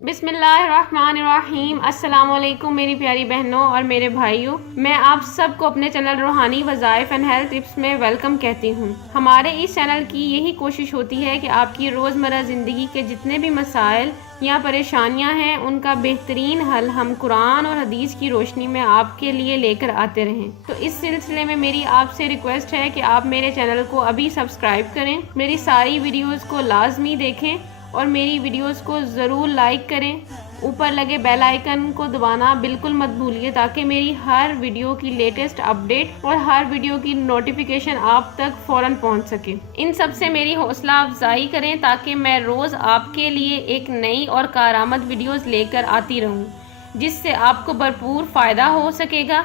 बिस्मिल्लाहिर्रहमानिर्रहीम। अस्सलाम वालेकुम मेरी प्यारी बहनों और मेरे भाइयों, मैं आप सबको अपने चैनल रूहानी वज़ाइफ एंड हेल्थ टिप्स में वेलकम कहती हूँ। हमारे इस चैनल की यही कोशिश होती है कि आपकी रोज़मर्रा ज़िंदगी के जितने भी मसाइल या परेशानियां हैं उनका बेहतरीन हल हम कुरान और हदीस की रोशनी में आपके लिए लेकर आते रहें। तो इस सिलसिले में मेरी आपसे रिक्वेस्ट है कि आप मेरे चैनल को अभी सब्सक्राइब करें, मेरी सारी वीडियोस को लाजमी देखें और मेरी वीडियोस को ज़रूर लाइक करें। ऊपर लगे बेल आइकन को दबाना बिल्कुल मत भूलिए ताकि मेरी हर वीडियो की लेटेस्ट अपडेट और हर वीडियो की नोटिफिकेशन आप तक फ़ौरन पहुंच सके। इन सब से मेरी हौसला अफजाई करें ताकि मैं रोज़ आपके लिए एक नई और कारआमद वीडियोस लेकर आती रहूं, जिससे आपको भरपूर फ़ायदा हो सकेगा।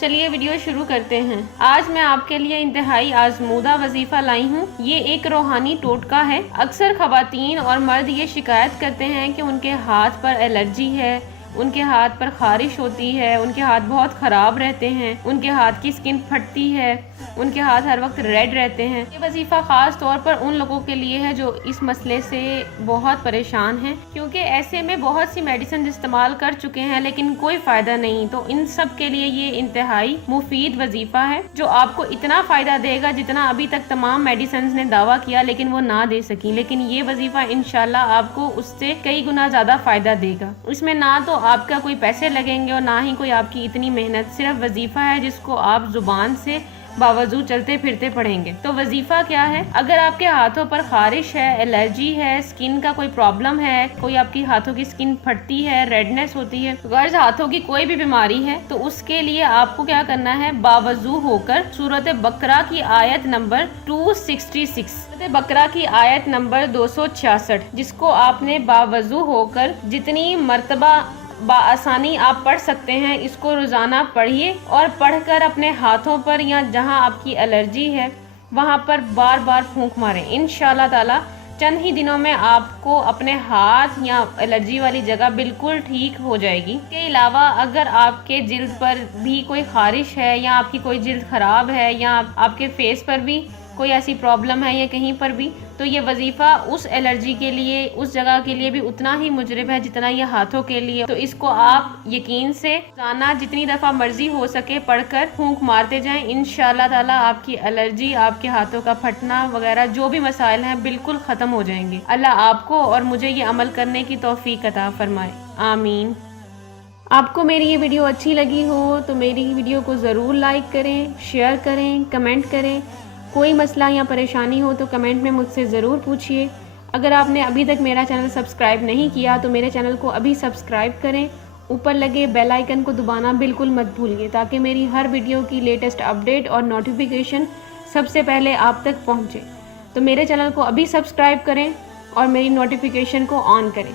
चलिए वीडियो शुरू करते हैं। आज मैं आपके लिए इंतहाई आजमूदा वजीफा लाई हूँ। ये एक रूहानी टोटका है। अक्सर खवातीन और मर्द ये शिकायत करते हैं कि उनके हाथ पर एलर्जी है, उनके हाथ पर खारिश होती है, उनके हाथ बहुत ख़राब रहते हैं, उनके हाथ की स्किन फटती है, उनके हाथ हर वक्त रेड रहते हैं। ये वजीफ़ा ख़ास तौर पर उन लोगों के लिए है जो इस मसले से बहुत परेशान हैं, क्योंकि ऐसे में बहुत सी मेडिसिन इस्तेमाल कर चुके हैं लेकिन कोई फ़ायदा नहीं। तो इन सब के लिए ये इंतहाई मुफीद वजीफ़ा है जो आपको इतना फ़ायदा देगा जितना अभी तक तमाम मेडिसिन ने दावा किया लेकिन वो ना दे सकी। लेकिन ये वजीफ़ा इंशाल्लाह आपको उससे कई गुना ज़्यादा फ़ायदा देगा। इसमें ना तो आपका कोई पैसे लगेंगे और ना ही कोई आपकी इतनी मेहनत, सिर्फ वजीफ़ा है जिसको आप जुबान से बावजूद चलते फिरते पढ़ेंगे। तो वजीफा क्या है? अगर आपके हाथों पर खारिश है, एलर्जी है, स्किन का कोई प्रॉब्लम है, कोई आपकी हाथों की स्किन फटती है, रेडनेस होती है, गर्ज हाथों की कोई भी बीमारी है, तो उसके लिए आपको क्या करना है? बावजू होकर सूरत बकरा की आयत नंबर 266, सूरत बकरा की आयत नंबर 266, जिसको आपने बावजू होकर जितनी मर्तबा आसानी आप पढ़ सकते हैं, इसको रोज़ाना पढ़िए और पढ़कर अपने हाथों पर या जहां आपकी एलर्जी है वहां पर बार बार फूंक मारें। इंशाल्लाह ताला चंद ही दिनों में आपको अपने हाथ या एलर्जी वाली जगह बिल्कुल ठीक हो जाएगी। इसके अलावा अगर आपके जिल्द पर भी कोई खारिश है या आपकी कोई जिल्द ख़राब है या आपके फेस पर भी कोई ऐसी प्रॉब्लम है या कहीं पर भी, तो ये वजीफ़ा उस एलर्जी के लिए, उस जगह के लिए भी उतना ही मुजरिब है जितना ये हाथों के लिए। तो इसको आप यकीन से रोज़ाना जितनी दफ़ा मर्जी हो सके पढ़कर फूंक मारते जाएं। इंशाल्लाह ताला आपकी एलर्जी, आपके हाथों का फटना वगैरह जो भी मसाइल हैं बिल्कुल ख़त्म हो जाएंगे। अल्लाह आपको और मुझे ये अमल करने की तौफीक अता फरमाए, आमीन। आपको मेरी ये वीडियो अच्छी लगी हो तो मेरी वीडियो को ज़रूर लाइक करें, शेयर करें, कमेंट करें। कोई मसला या परेशानी हो तो कमेंट में मुझसे ज़रूर पूछिए। अगर आपने अभी तक मेरा चैनल सब्सक्राइब नहीं किया तो मेरे चैनल को अभी सब्सक्राइब करें। ऊपर लगे बेल आइकन को दबाना बिल्कुल मत भूलिए ताकि मेरी हर वीडियो की लेटेस्ट अपडेट और नोटिफिकेशन सबसे पहले आप तक पहुँचे। तो मेरे चैनल को अभी सब्सक्राइब करें और मेरी नोटिफिकेशन को ऑन करें।